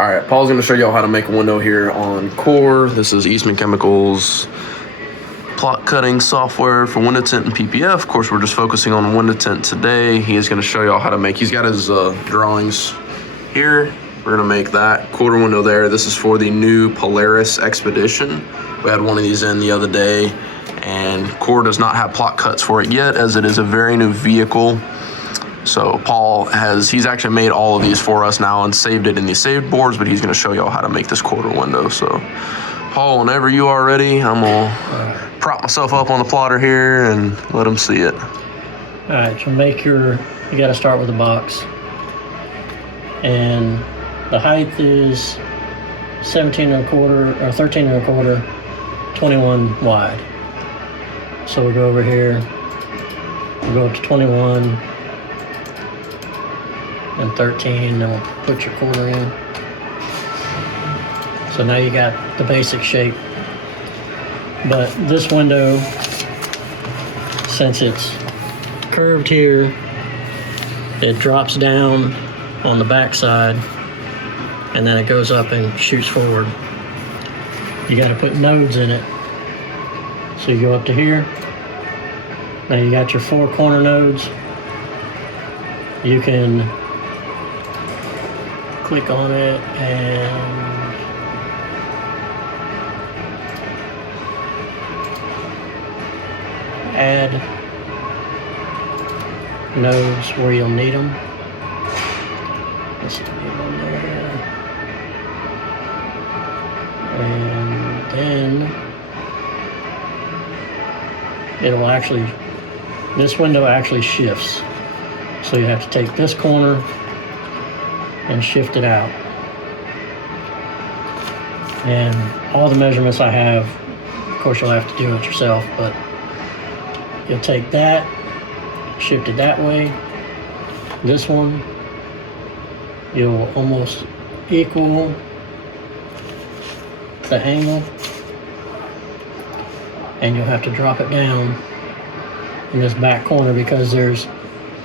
All right, Paul's going to show y'all how to make a window here on Core. This is Eastman Chemicals plot cutting software for window tint and PPF. Of course, we're just focusing on window tint today. He is going to show y'all how to make, he's got his drawings here. We're going to make that quarter window there. This is for the new Polaris Expedition. We had one of these in the other day, and Core does not have plot cuts for it yet, as it is a very new vehicle. So Paul he's actually made all of these for us now and saved it in these saved boards, but he's going to show y'all how to make this quarter window. So Paul, whenever you are ready, I'm going to prop myself up on the plotter here and let him see it. All right, to make you got to start with a box. And the height is 17 and a quarter, or 13 and a quarter, 21 wide. So we'll go over here, we'll go up to 21, and 13, then we'll put your corner in. So now you got the basic shape. But this window, since it's curved here, it drops down on the back side, and then it goes up and shoots forward. You got to put nodes in it. So you go up to here. Now you got your 4 corner nodes. You can click on it and add nodes where you'll need them. This will be one there. And then this window actually shifts. So you have to take this corner and shift it out. And all the measurements I have, of course you'll have to do it yourself, but you'll take that, shift it that way. This one, you'll almost equal the angle, and you'll have to drop it down in this back corner, because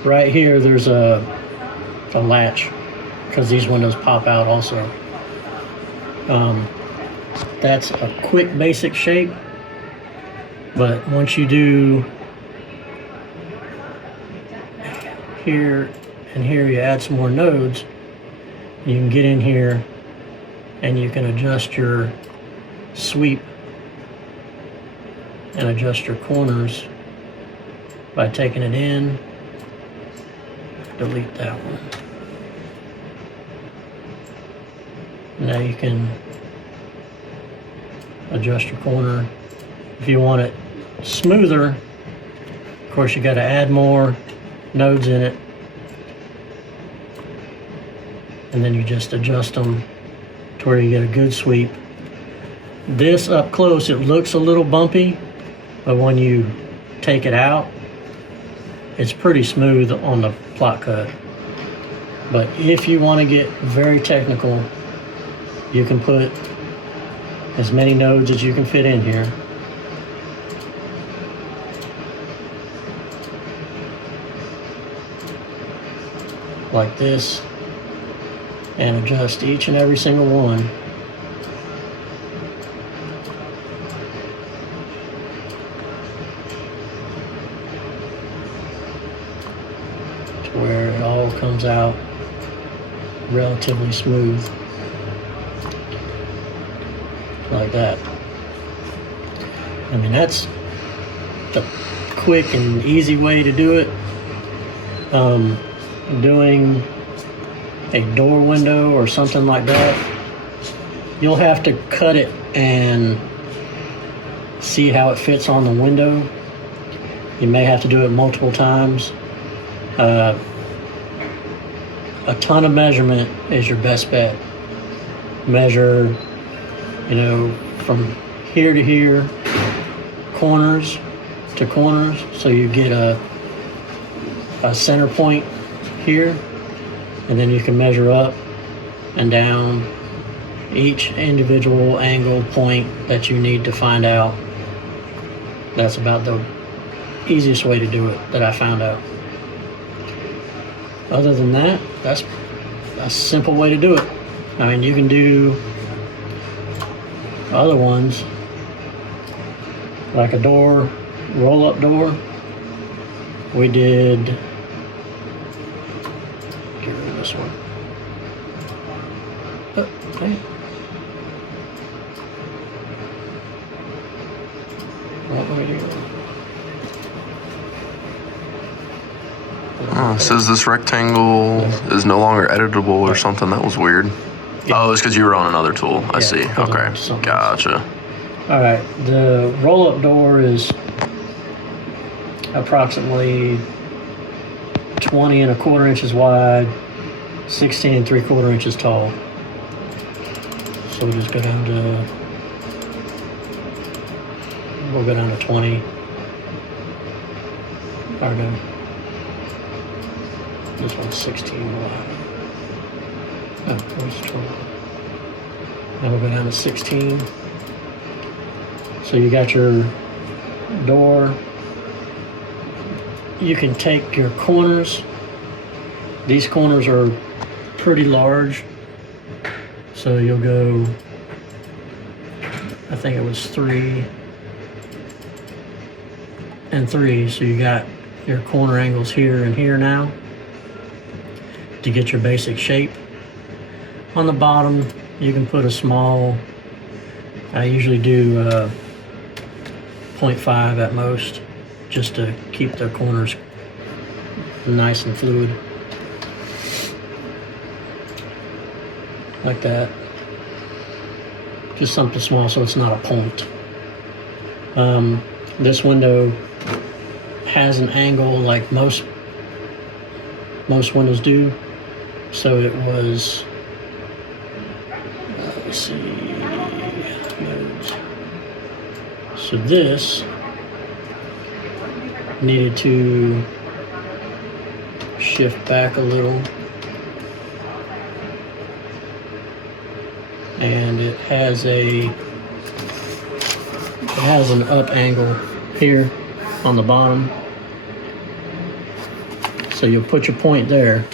right here there's a latch, because these windows pop out also. That's a quick basic shape, but once you do here and here, you add some more nodes, you can get in here and you can adjust your sweep and adjust your corners by taking it in. Delete that one. Now you can adjust your corner. If you want it smoother, of course you got to add more nodes in it, and then you just adjust them to where you get a good sweep. This up close, it looks a little bumpy, but when you take it out, it's pretty smooth on the plot cut. But if you want to get very technical, you can put as many nodes as you can fit in here. Like this, and adjust each and every single one. To where it all comes out relatively smooth. Like that. I mean, that's the quick and easy way to do it. Doing a door window or something like that, you'll have to cut it and see how it fits on the window. You may have to do it multiple times. A ton of measurement is your best bet. Measure, from here to here, corners to corners, so you get a center point here, and then you can measure up and down each individual angle point that you need to find out. That's about the easiest way to do it that I found out. Other than that, that's a simple way to do it. I mean, you can do other ones like a door, roll-up door. We did, get rid of this one. Oh, okay. What way to go? Oh, it says this rectangle is no longer editable or something. That was weird. Yeah. Oh, it's because you were on another tool. I see. because I'm Okay. on something Gotcha. All right, the roll-up door is approximately 20 1/4 inches wide, 16 3/4 inches tall. So we'll just go down to, we'll go down to 20. Or no, this one's 16 wide. Oh, where's 12? Now we'll go down to 16. So you got your door. You can take your corners. These corners are pretty large. So you'll go, I think it was 3 and 3. So you got your corner angles here and here now to get your basic shape. On the bottom, you can put a small, I usually do 0.5 at most, just to keep the corners nice and fluid. Like that. Just something small so it's not a point. This window has an angle like most windows do. So it was, let's see, nodes. So this needed to shift back a little, and it has an up angle here on the bottom. So you'll put your point there,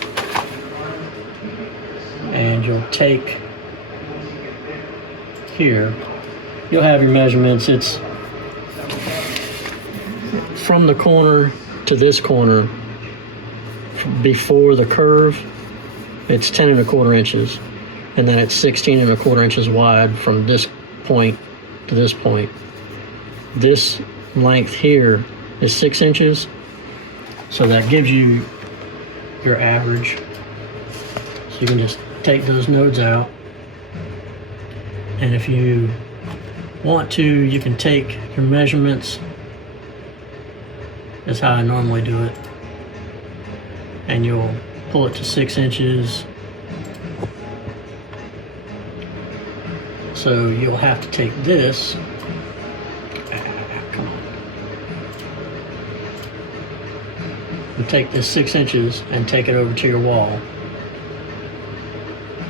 and you'll take here. You'll have your measurements. It's from the corner to this corner before the curve. It's 10 1/4 inches, and then it's 16 1/4 inches wide from this point to this point. This length here is 6 inches, so that gives you your average. So you can just take those nodes out, and if you want to, you can take your measurements. That's how I normally do it, and you'll pull it to 6 inches. So you'll have to take this, come on, and take this 6 inches and take it over to your wall.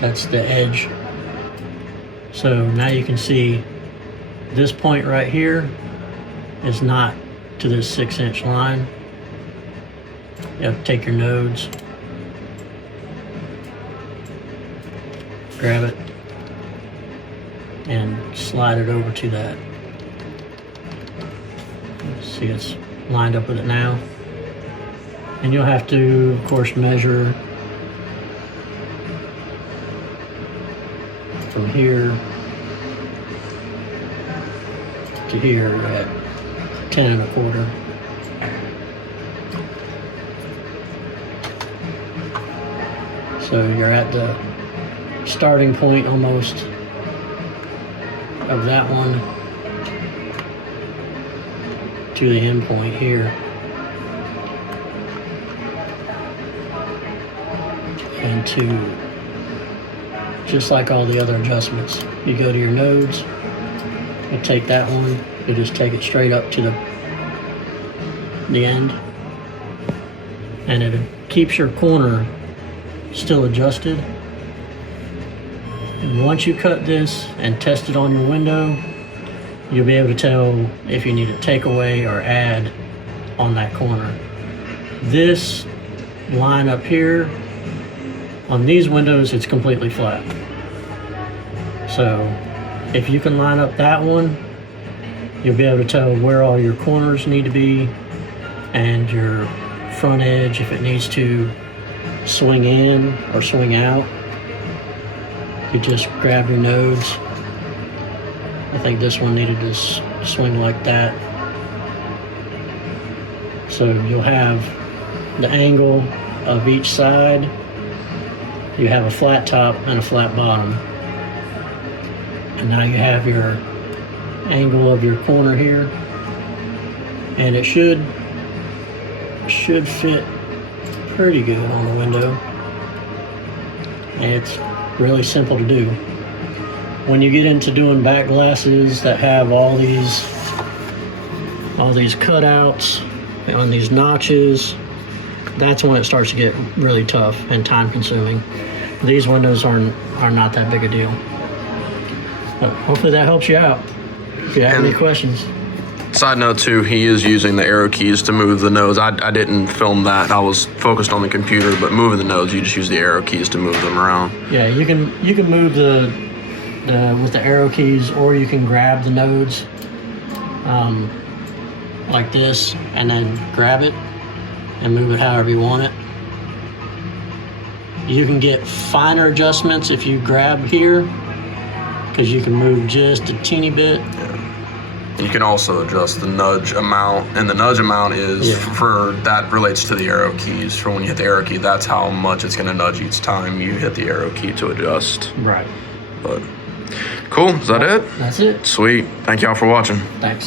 That's the edge. So now you can see this point right here is not to this 6 inch line. You have to take your nodes, grab it, and slide it over to that. See, it's lined up with it now. And you'll have to, of course, measure from here to here at 10 1/4. So you're at the starting point almost of that one to the end point here. And to, just like all the other adjustments, you go to your nodes, you take that one, you just take it straight up to the end, and it keeps your corner still adjusted. And once you cut this and test it on your window, you'll be able to tell if you need to take away or add on that corner. This line up here, on these windows, it's completely flat. So if you can line up that one, you'll be able to tell where all your corners need to be and your front edge if it needs to swing in or swing out. You just grab your nodes. I think this one needed to swing like that. So you'll have the angle of each side. You have a flat top and a flat bottom. And now you have your angle of your corner here. And it should fit pretty good on the window. And it's really simple to do. When you get into doing back glasses that have all these cutouts on these notches, that's when it starts to get really tough and time consuming. These windows are not that big a deal. But hopefully that helps you out. If you have any questions. Side note too, he is using the arrow keys to move the nodes. I didn't film that. I was focused on the computer, but moving the nodes, you just use the arrow keys to move them around. Yeah, you can move the with the arrow keys, or you can grab the nodes like this and then grab it and move it however you want it. You can get finer adjustments if you grab here, because you can move just a teeny bit. You can also adjust the nudge amount, and the nudge amount is for that relates to the arrow keys. For when you hit the arrow key, that's how much it's going to nudge each time you hit the arrow key to adjust. Right. But cool. Is that it? That's it. Sweet. Thank y'all for watching. Thanks.